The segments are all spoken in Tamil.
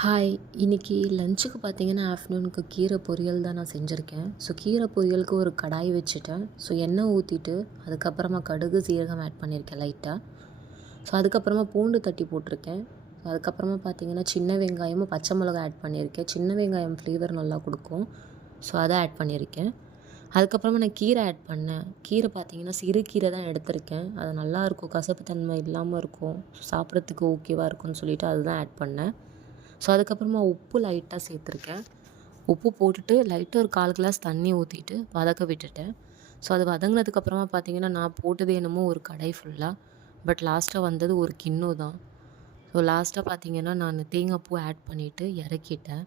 ஹாய்! இன்னைக்கு லஞ்சுக்கு பார்த்தீங்கன்னா, ஆஃப்டர்நூனுக்கு கீரை பொரியல் தான் நான் செஞ்சுருக்கேன். ஸோ கீரை பொரியலுக்கு ஒரு கடாய் வச்சுட்டேன். ஸோ எண்ணெய் ஊற்றிட்டு, அதுக்கப்புறமா கடுகு, சீரகம் ஆட் பண்ணியிருக்கேன் லைட்டா. ஸோ அதுக்கப்புறமா பூண்டு தட்டி போட்டிருக்கேன். அதுக்கப்புறமா பார்த்தீங்கன்னா, சின்ன வெங்காயமும், பச்சை மிளகாய் ஆட் பண்ணியிருக்கேன். சின்ன வெங்காயம் ஃப்ளேவர் நல்லா கொடுக்கும். ஸோ அதை ஆட் பண்ணியிருக்கேன். அதுக்கப்புறமா நான் கீரை ஆட் பண்ணேன். கீரை பார்த்தீங்கன்னா, சிறு கீரை தான் எடுத்திருக்கேன். அது நல்லாயிருக்கும். கசப்பு தன்மை இல்லாமல் இருக்கும். சாப்பிட்றதுக்கு ஓகேவாக இருக்கும்னு சொல்லிட்டு அதுதான் ஆட் பண்ணேன். ஸோ அதுக்கப்புறமா உப்பு லைட்டாக சேர்த்துருக்கேன். உப்பு போட்டுட்டு லைட்டாக ஒரு 1/4 கிளாஸ் தண்ணி ஊற்றிட்டு வதக்க விட்டுட்டேன். ஸோ அது வதங்கினதுக்கப்புறமா பார்த்தீங்கன்னா, நான் போட்டது என்னமோ ஒரு கடாய் ஃபுல்லாக. பட் லாஸ்ட்டாக வந்தது ஒரு கிண்ணம் தான். ஸோ லாஸ்ட்டாக பார்த்தீங்கன்னா, நான் தேங்காய் பூ ஆட் பண்ணிவிட்டு இறக்கிட்டேன்.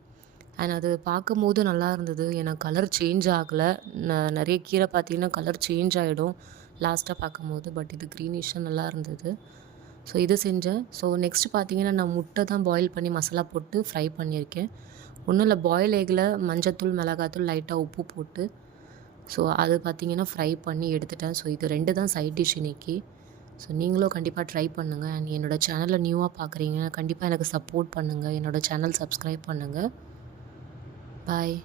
அண்ட் அது பார்க்கும்போது நல்லா இருந்தது. எனக்கு கலர் சேஞ்ச் ஆகலை. நிறைய கீரை பார்த்தீங்கன்னா கலர் சேஞ்ச் ஆகிடும் லாஸ்ட்டாக பார்க்கும்போது. பட் இது க்ரீனிஷாக நல்லா இருந்தது. ஸோ இது செஞ்சேன். ஸோ நெக்ஸ்ட்டு பார்த்தீங்கன்னா, நான் முட்டை தான் பாயில் பண்ணி மசாலா போட்டு ஃப்ரை பண்ணியிருக்கேன். ஒன்றும் இல்லை, பாயில் எக்கில் மஞ்சத்தூள், மிளகாத்தூள், லைட்டாக உப்பு போட்டு ஸோ அது பார்த்தீங்கன்னா ஃப்ரை பண்ணி எடுத்துட்டேன். ஸோ இது 2 தான் சைட் டிஷ் இன்னைக்கு. ஸோ நீங்களும் கண்டிப்பாக ட்ரை பண்ணுங்கள். அண்ட் என்னோடய சேனலை நியூவாக பார்க்குறீங்க, கண்டிப்பாக எனக்கு சப்போர்ட் பண்ணுங்கள். என்னோடய சேனல் சப்ஸ்கிரைப் பண்ணுங்கள். பாய்.